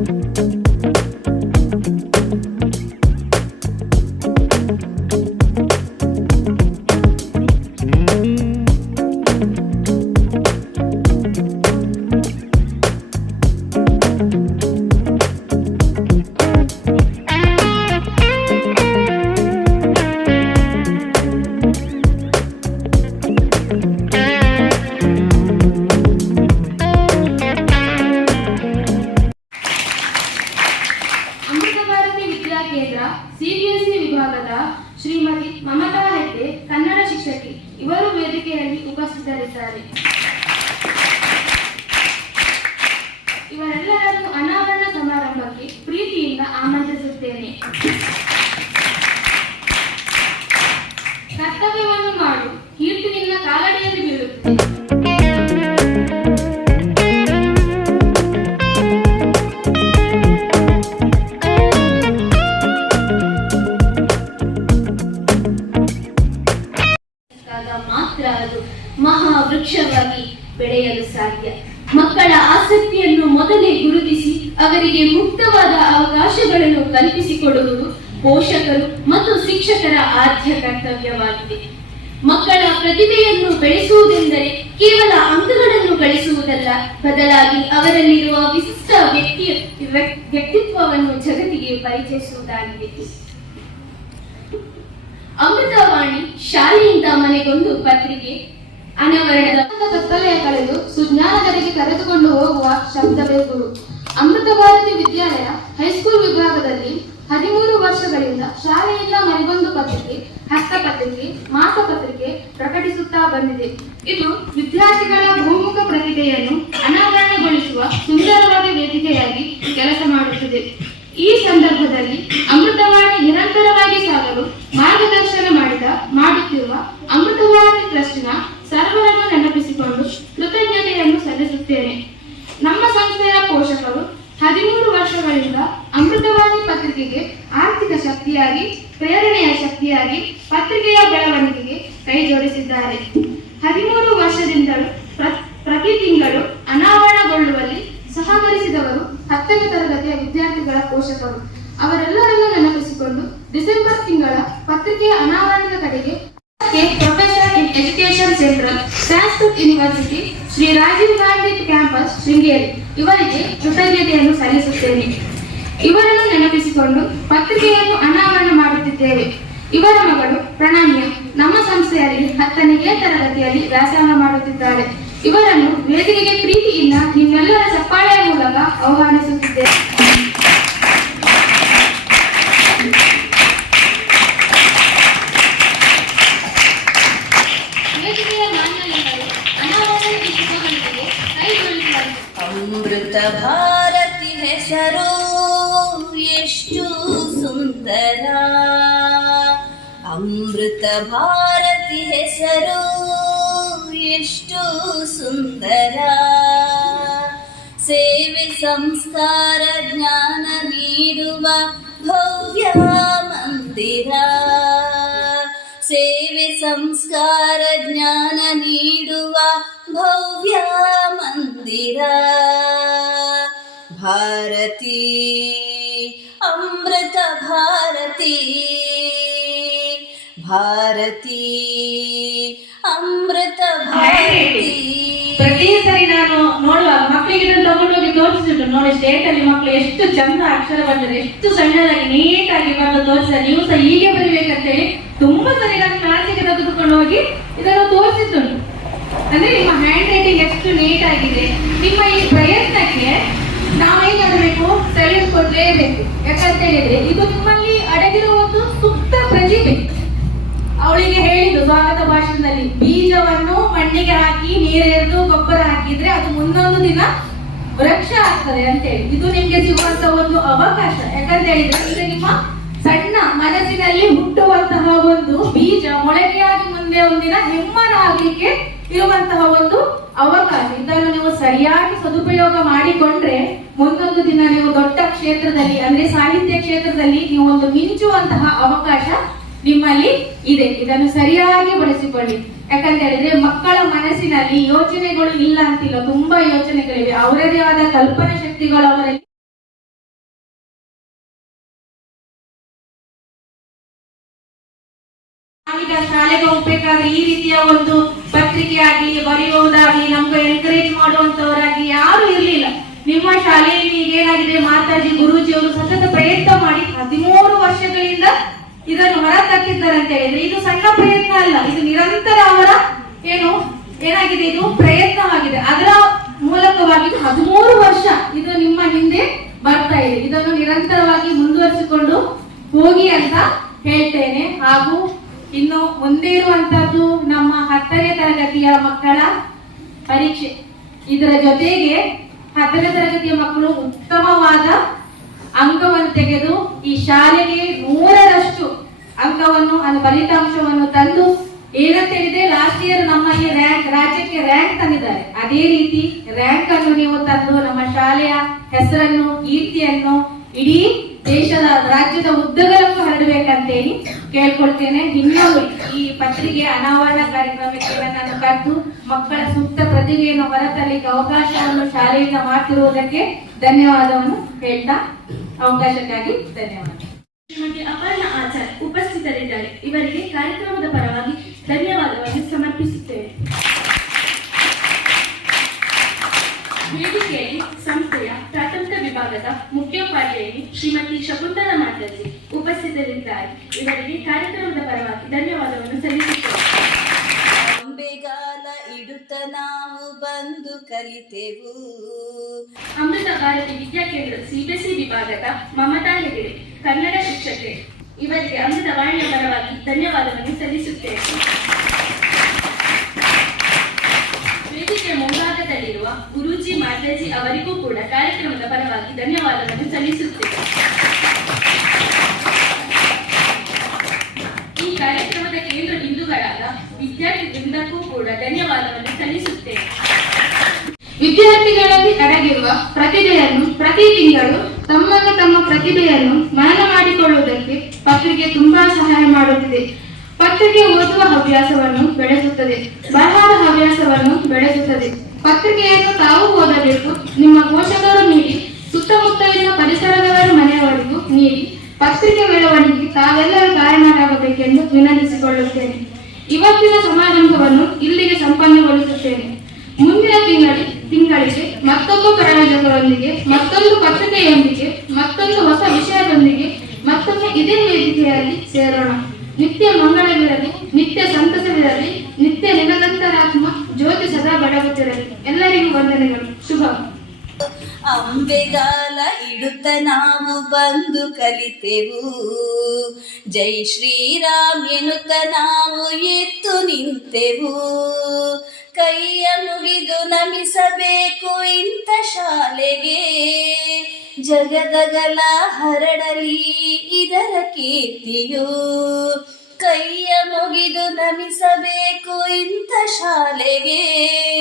ಅಮೃತ ಭಾರತಿ ವಿದ್ಯಾ ಕೇಂದ್ರ ಸಿಬಿಎಸ್ಇ ವಿಭಾಗದ ಶ್ರೀಮತಿ ಮಮತಾ ಹೆಗ್ಡೆ ಕನ್ನಡ ಶಿಕ್ಷಕಿ. ಇವರು ವೇದಿಕೆಯಲ್ಲಿ ಉಪಸ್ಥಿತರಿದ್ದಾರೆ. ಇವರೆಲ್ಲರನ್ನು ಅನಾವರಣ ಸಮಾರಂಭಕ್ಕೆ ಪ್ರೀತಿಯಿಂದ ಆಮಂತ್ರಿಸುತ್ತೇನೆ. ಕಲ್ಪಿಸಿಕೊಡುವುದು ಪೋಷಕರು ಮತ್ತು ಶಿಕ್ಷಕರ ಆದ್ಯ ಕರ್ತವ್ಯವಾಗಿದೆ. ಮಕ್ಕಳ ಪ್ರತಿಭೆಯನ್ನು ಬೆಳೆಸುವುದೆಂದರೆ ಕೇವಲ ಅಂಕಗಳನ್ನು ಗಳಿಸುವುದಲ್ಲ, ಬದಲಾಗಿ ಅವರಲ್ಲಿರುವ ವಿಶಿಷ್ಟ ವ್ಯಕ್ತಿ ವ್ಯಕ್- ವ್ಯಕ್ತಿತ್ವವನ್ನು ಜಗತ್ತಿಗೆ ಪರಿಚಯಿಸುವುದಾಗಿದೆ. ಅಮೃತವಾಣಿ ಶಾಲೆಯಿಂದ ಮನೆಗೊಂದು ಪತ್ರಿಕೆ, ಅನಾವರಣದ ಕತ್ತಲೆಯ ಕಳೆದು ಸುಜ್ಞಾನದರಿಗೆ ಕರೆದುಕೊಂಡು ಹೋಗುವ ಶಬ್ದವೇ ಗುರು. ಅಮೃತ ಭಾರತಿ ವಿದ್ಯಾಲಯ ಹೈಸ್ಕೂಲ್ ವಿಭಾಗದಲ್ಲಿ ಹದಿಮೂರು ವರ್ಷಗಳಿಂದ ಶಾಲೆಯಿಂದ ಮನೆಗೊಂದು ಪತ್ರಿಕೆ, ಹಸ್ತಪತ್ರಿಕೆ ಮಾಸಪತ್ರಿಕೆ ಪ್ರಕಟಿಸುತ್ತಾ ಬಂದಿದೆ. ಇದು ವಿದ್ಯಾರ್ಥಿಗಳ ಬಹುಮುಖ ಪ್ರತಿಭೆಯನ್ನು ಅನಾವರಣಗೊಳಿಸುವ ಸುಂದರವಾದ ವೇದಿಕೆಯಾಗಿ ಕೆಲಸ ಮಾಡುತ್ತಿದೆ. ಈ ಸಂದರ್ಭದಲ್ಲಿ ಅಮೃತವಾಣಿ ನಿರಂತರವಾಗಿ ಸಾಗಲು ಮಾರ್ಗದರ್ಶನ ಮಾಡಿದ, ಮಾಡುತ್ತಿರುವ ಅಮೃತವಾಣಿ ಟ್ರಸ್ಟ್ನ ಸರ್ವರನ್ನು ನೆನಪಿಸಿಕೊಂಡು ಕೃತಜ್ಞತೆಯನ್ನು ಸಲ್ಲಿಸುತ್ತೇನೆ. ನಮ್ಮ ಸಂಸ್ಥೆಯ ಪೋಷಕರು ಹದಿಮೂರು ವರ್ಷಗಳಿಂದ ಅಮೃತವಾಣಿ ಪತ್ರಿಕೆಗೆ ಆರ್ಥಿಕ ಶಕ್ತಿಯಾಗಿ, ಪ್ರೇರಣೆಯ ಶಕ್ತಿಯಾಗಿ ಪತ್ರಿಕೆಯ ಬೆಳವಣಿಗೆಗೆ ಕೈ ಜೋಡಿಸಿದ್ದಾರೆ. ಹದಿಮೂರು ವರ್ಷದಿಂದಲೂ ಪ್ರ- ಪ್ರತಿ ತಿಂಗಳು ಅನಾವರಣಗೊಳ್ಳುವಲ್ಲಿ ಸಹಕರಿಸಿದವರು ಹತ್ತನೇ ತರಗತಿಯ ವಿದ್ಯಾರ್ಥಿಗಳ ಪೋಷಕರು. ಅವರೆಲ್ಲರನ್ನೂ ನೆನಪಿಸಿಕೊಂಡು ಡಿಸೆಂಬರ್ ತಿಂಗಳ ಪತ್ರಿಕೆಯ ಅನಾವರಣದ ಕಡೆಗೆ professor in education central Sanskrit university Shri Rajiv Gandhi campus, Sringeri. ಇವರಿಗೆ ಕೃತಜ್ಞತೆಯನ್ನು ಸಲ್ಲಿಸುತ್ತೇನೆ. ಇವರನ್ನು ನೆನಪಿಸಿಕೊಂಡು ಪತ್ರಿಕೆಯನ್ನು ಅನಾವರಣ ಮಾಡುತ್ತಿದ್ದೇವೆ. ಇವರ ಮಗಳು ಪ್ರಣಾಮ್ಯ ನಮ್ಮ ಸಂಸ್ಥೆಯಲ್ಲಿ ಹತ್ತನೇ ತರಗತಿಯಲ್ಲಿ ವ್ಯಾಸಂಗ ಮಾಡುತ್ತಿದ್ದಾರೆ. ಇವರನ್ನು ವೇದಿಕೆಗೆ ಪ್ರೀತಿಯಿಂದ ನಿಮ್ಮೆಲ್ಲರ ಚಪ್ಪಾಳೆಯ ಮೂಲಕ ಆಹ್ವಾನಿಸುತ್ತಿದ್ದೇವೆ ಜೋಡಿಸಿದರು ಅಮೃತ ಭಾರತಿ ಹೆಸರು ಎಷ್ಟು ಸುಂದರ ಅಮೃತ ಭಾರತಿ ಹೆಸರು ಎಷ್ಟು ಸುಂದರ ಸೇವೆ ಸಂಸ್ಕಾರ ಜ್ಞಾನ ನೀಡುವ ಭವ್ಯ ಮಂದಿರ ಸೇವೆ ಸಂಸ್ಕಾರ ಜ್ಞಾನ ನೀಡುವ ಭವ್ಯ ಮಂದಿರ. ಭಾರತಿ ಅಮೃತ ಭಾರತಿ. ಭಾರತಿ ಅಮೃತ ಭಾರತಿ. ಪ್ರತಿ ಸರಿ ನಾನು ನೋಡುವಾಗ ಮಕ್ಕಳಿಗೆ ಇದನ್ನು ತಗೊಂಡೋಗಿ ತೋರಿಸಿದ್ರು. ನೋಡಿ ಸ್ಟೇಟ್ ಅಲ್ಲಿ ಮಕ್ಕಳು ಎಷ್ಟು ಚಂದ ಅಕ್ಷರ ಬಂದಿದೆ. ಎಷ್ಟು ಸಣ್ಣದಾಗಿ, ನೀಟಾಗಿ ಬಂದು ತೋರಿಸಿದ ನೀವು ಸಹ ಹೀಗೆ ಬರಿಬೇಕಂತೇಳಿ ತುಂಬಾ ಸರಿ ನಾನು ಕ್ಲಾಸಿಗೆ ತೆಗೆದುಕೊಂಡು ಹೋಗಿ ಇದನ್ನು ತೋರಿಸಿದ್ದುಂಟು ಅಂದ್ರೆ ನಿಮ್ಮ ಹ್ಯಾಂಡ್ ರೈಟಿಂಗ್ ಎಷ್ಟು ನೀಟ್ ಆಗಿದೆ ನಿಮ್ಮ ಈ ಪ್ರಯತ್ನಕ್ಕೆ ನಾವೇನ್ ಮಾಡಬೇಕು ಸೆಲ್ಯೂಟ್ ಕೊಡ್ಲೇಬೇಕು ಯಾಕಂತ ಹೇಳಿದ್ರೆ, ಇದು ನಿಮ್ಮಲ್ಲಿ ಅಡಗಿರುವ ಒಂದು ಸುಪ್ತ ಪ್ರತಿಭೆ. ಅವಳಿಗೆ ಹೇಳಿದ್ದು ಸ್ವಾಗತ ಭಾಷಣದಲ್ಲಿ, ಬೀಜವನ್ನು ಮಣ್ಣಿಗೆ ಹಾಕಿ, ನೀರೆರೆದು ಗೊಬ್ಬರ ಹಾಕಿದ್ರೆ ಅದು ಮುಂದೊಂದು ದಿನ ವೃಕ್ಷ ಆಗ್ತದೆ ಅಂತೇಳಿ. ಇದು ನಿಮ್ಗೆ ಸಿಗುವಂತ ಒಂದು ಅವಕಾಶ. ಯಾಕಂತ ಹೇಳಿದ್ರೆ ಈಗ ನಿಮ್ಮ ಸಣ್ಣ ಮನಸ್ಸಿನಲ್ಲಿ ಹುಟ್ಟುವಂತಹ ಒಂದು ಬೀಜ ಮೊಳಕೆಯಾಗಿ ಮುಂದೆ ಒಂದಿನ ಹೆಮ್ಮರಾಗಲಿಕ್ಕೆ ಇರುವಂತಹ ಒಂದು ಅವಕಾಶ. ಇದನ್ನು ನೀವು ಸರಿಯಾಗಿ ಸದುಪಯೋಗ ಮಾಡಿಕೊಂಡ್ರೆ ಮುಂದೊಂದು ದಿನ ನೀವು ದೊಡ್ಡ ಕ್ಷೇತ್ರದಲ್ಲಿ, ಅಂದ್ರೆ ಸಾಹಿತ್ಯ ಕ್ಷೇತ್ರದಲ್ಲಿ ನೀವು ಒಂದು ಮಿಂಚುವಂತಹ ಅವಕಾಶ ನಿಮ್ಮಲ್ಲಿ ಇದೆ. ಇದನ್ನು ಸರಿಯಾಗಿ ಬಳಸಿಕೊಳ್ಳಿ. ಯಾಕಂತೇಳಿದ್ರೆ ಮಕ್ಕಳ ಮನಸ್ಸಿನಲ್ಲಿ ಯೋಚನೆಗಳು ಇಲ್ಲ ಅಂತಿಲ್ಲ, ತುಂಬಾ ಯೋಚನೆಗಳಿವೆ. ಅವರದೇ ಆದ ಕಲ್ಪನೆ ಶಕ್ತಿಗಳು ಅವರಲ್ಲಿ. ಶಾಲೆಗೆ ಹೋಗ್ಬೇಕಾದ್ರೆ ಈ ರೀತಿಯ ಒಂದು ಪತ್ರಿಕೆ ಆಗಲಿ ಬರೆಯುವುದಾಗಲಿ ನಮ್ಗೆ ಎನ್ಕರೇಜ್ ಮಾಡುವಂತವರಾಗಿ ಯಾರು ಇರ್ಲಿಲ್ಲ. ನಿಮ್ಮ ಶಾಲೆಯಲ್ಲಿ ಈಗ ಏನಾಗಿದೆ ಮಾತಾಜಿ ಗುರೂಜಿಯವರು ಸತತ ಪ್ರಯತ್ನ ಮಾಡಿ ಹದಿಮೂರು ವರ್ಷಗಳಿಂದ ಇದನ್ನು ಹೊರತಕ್ಕಿದ್ದಾರೆ ಅಂತ ಹೇಳಿದ್ರೆ ಇದು ಸಣ್ಣ ಪ್ರಯತ್ನ ಅಲ್ಲ, ಇದು ನಿರಂತರ ಅವರ ಏನು, ಏನಾಗಿದೆ, ಇದು ಪ್ರಯತ್ನವಾಗಿದೆ. ಅದರ ಮೂಲಕವಾಗಿ ಹದಿಮೂರು ವರ್ಷ ಇದು ನಿಮ್ಮ ಹಿಂದೆ ಬರ್ತಾ ಇದೆ. ಇದನ್ನು ನಿರಂತರವಾಗಿ ಮುಂದುವರಿಸಿಕೊಂಡು ಹೋಗಿ ಅಂತ ಹೇಳ್ತೇನೆ. ಹಾಗೂ ಇನ್ನು ಮುಂದೆ ಇರುವಂತದ್ದು ನಮ್ಮ ಹತ್ತನೇ ತರಗತಿಯ ಮಕ್ಕಳ ಪರೀಕ್ಷೆ. ಇದರ ಜೊತೆಗೆ ಹತ್ತನೇ ತರಗತಿಯ ಮಕ್ಕಳು ಉತ್ತಮವಾದ ಅಂಕವನ್ನು ತೆಗೆದು ಈ ಶಾಲೆಗೆ ನೂರರಷ್ಟು ಅಂಕವನ್ನು, ಅಲ್ಲಿ ಫಲಿತಾಂಶವನ್ನು ತಂದು ಏನಂತ ಹೇಳಿದ್ರೆ ಲಾಸ್ಟ್ ಇಯರ್ ನಮ್ಮಲ್ಲಿ ರ್ಯಾಂಕ್ ರಾಜ್ಯಕ್ಕೆ ರ್ಯಾಂಕ್ ತಂದಿದ್ದಾರೆ. ಅದೇ ರೀತಿ ರ್ಯಾಂಕ್ ಅನ್ನು ನೀವು ತಂದು ನಮ್ಮ ಶಾಲೆಯ ಹೆಸರನ್ನು, ಕೀರ್ತಿಯನ್ನು, ಇಡೀ ದೇಶದ, ರಾಜ್ಯದ ಉದ್ದಗಲಕ್ಕೂ ಹರಡಬೇಕಂತೇಳಿ ಕೇಳ್ಕೊಳ್ತೇನೆ. ಇನ್ನೊಂದು ಈ ಪತ್ರಿಕೆ ಅನಾವರಣ ಕಾರ್ಯಕ್ರಮಕ್ಕೆ ನನ್ನನ್ನು ಕರೆದು ಮಕ್ಕಳ ಸೂಕ್ತ ಪ್ರತಿಭೆಯನ್ನು ಹೊರತರಲಿಕ್ಕೆ ಅವಕಾಶವನ್ನು ಶಾಲೆಯಿಂದ ಮಾಡ್ತಿರುವುದಕ್ಕೆ ಧನ್ಯವಾದವನ್ನು ಹೇಳ್ತಾ, ಅವಕಾಶಕ್ಕಾಗಿ ಧನ್ಯವಾದ. ಶ್ರೀಮತಿ ಅಪರ್ಣ ಆಚಾರ್ ಉಪಸ್ಥಿತರಿದ್ದಾರೆ ಇವರಿಗೆ ಕಾರ್ಯಕ್ರಮದ ಪರವಾಗಿ ಧನ್ಯವಾದವನ್ನು ಸಮರ್ಪಿಸುತ್ತೇವೆ ವೇದಿಕೆಯಲ್ಲಿ ಸಂಸ್ಥೆಯ ಪ್ರಾಥಮಿಕ ವಿಭಾಗದ ಮುಖ್ಯೋಪಾಧ್ಯಾಯಿನಿ ಶ್ರೀಮತಿ ಶಕುಂತಲಾ ಮಾತಾಜಿ ಉಪಸ್ಥಿತರಿದ್ದಾರೆ. ಇವರಿಗೆ ಕಾರ್ಯಕ್ರಮದ ಪರವಾಗಿ ಧನ್ಯವಾದವನ್ನು ಸಲ್ಲಿಸುತ್ತೇವೆ ಇಡುತ್ತ ನಾವು ಬಂದು ಕಲಿತೆವು. ಅಮೃತ ಭಾರತಿ ವಿದ್ಯಾಕೇಂದ್ರ ಸಿಬಿಎಸ್ಇ ವಿಭಾಗದ ಮಮತಾ ಹೆಗಡೆ ಕನ್ನಡ ಶಿಕ್ಷಕೆ ಇವರಿಗೆ ಅಮೃತ ವಾಣಿಯ ಪರವಾಗಿ ಧನ್ಯವಾದವನ್ನು ಸಲ್ಲಿಸುತ್ತೇವೆ ವೇದಿಕೆ ಮುಂಭಾಗದಲ್ಲಿರುವ ಗುರೂಜಿ ಮಾತಾಜಿ ಅವರಿಗೂ ಕೂಡ ಕಾರ್ಯಕ್ರಮದ ಪರವಾಗಿ ಧನ್ಯವಾದವನ್ನು ಸಲ್ಲಿಸುತ್ತೇವೆ ಈ ಕಾರ್ಯಕ್ರಮದ ಕೇಂದ್ರ ಬಿಂದುಗಳಾದ ವಿದ್ಯಾರ್ಥಿ ವೃಂದಕ್ಕೂ ಕೂಡ ಧನ್ಯವಾದವನ್ನು ಸಲ್ಲಿಸುತ್ತೇವೆ ವಿದ್ಯಾರ್ಥಿಗಳಲ್ಲಿ ಅಡಗಿರುವ ಪ್ರತಿಭೆಯನ್ನು ಪ್ರತಿ ತಿಂಗಳು ತಮ್ಮನ್ನು ತಮ್ಮ ಪ್ರತಿಭೆಯನ್ನು ಮನನ ಮಾಡಿಕೊಳ್ಳುವುದಕ್ಕೆ ಪತ್ರಿಕೆ ತುಂಬಾ ಸಹಾಯ ಮಾಡುತ್ತಿದೆ. ಪತ್ರಿಕೆ ಓದುವ ಹವ್ಯಾಸವನ್ನು ಬೆಳೆಸುತ್ತದೆ. ಬರಹದ ಹವ್ಯಾಸವನ್ನು ಬೆಳೆಸುತ್ತದೆ. ಪತ್ರಿಕೆಯನ್ನು ತಾವು ಓದಬೇಕು. ನಿಮ್ಮ ಪೋಷಕರು ನೀಡಿ, ಸುತ್ತಮುತ್ತಲಿನ ಪರಿಸರದವರ ಮನೆಯವರಿಗೂ ನೀಡಿ, ಪತ್ರಿಕೆ ಬೆಳವಣಿಗೆ ತಾವೆಲ್ಲರೂ ಕಾರಣರಾಗಬೇಕೆಂದು ವಿನಂತಿಸಿಕೊಳ್ಳುತ್ತೇನೆ. ಇವತ್ತಿನ ಸಮಾರಂಭವನ್ನು ಇಲ್ಲಿಗೆ ಸಂಪನ್ನಗೊಳಿಸುತ್ತೇನೆ. ಮುಂದಿನ ತಿಂಗಳು ತಿಂಗಳಿಗೆ ಮತ್ತೊಂದು ಪ್ರಾಯೋಜಕರೊಂದಿಗೆ ಮತ್ತೊಂದು ಪತ್ರಿಕೆಯೊಂದಿಗೆ, ಮತ್ತೊಂದು ಹೊಸ ವಿಷಯದೊಂದಿಗೆ, ಮತ್ತೊಮ್ಮೆ ಇದೇ ವೇದಿಕೆಯಲ್ಲಿ ಸೇರೋಣ. ನಿತ್ಯ ಮಂಗಳವಿರಲಿ, ನಿತ್ಯ ಸಂತಸವಿರಲಿ, ನಿತ್ಯ ನಿರಂತರಾತ್ಮ ಜ್ಯೋತಿ ಸದಾ ಬಡಗುತ್ತಿರಲಿ. ಎಲ್ಲರಿಗೂ ವಂದನೆಗಳು. ಶುಭ. ಅಂಬೆಗಾಲ ಇಡುತ್ತ ನಾವು ಬಂದು ಕಲಿತೆವು. ಜೈ ಶ್ರೀರಾಮ್ ಎನ್ನುತ್ತ ನಾವು ಎತ್ತು ನಿಂತೆವು. ಕೈ ನಮಿಸಬೇಕು ಇಂಥ ಶಾಲೆಗೆ. ಜಗದಗಲ ಹರಡಲಿ ಇದರ ಕೀರ್ತಿಯು. ಕೈಯ ಮುಗಿದು ನಮಿಸಬೇಕು ಇಂಥ ಶಾಲೆಗೆ.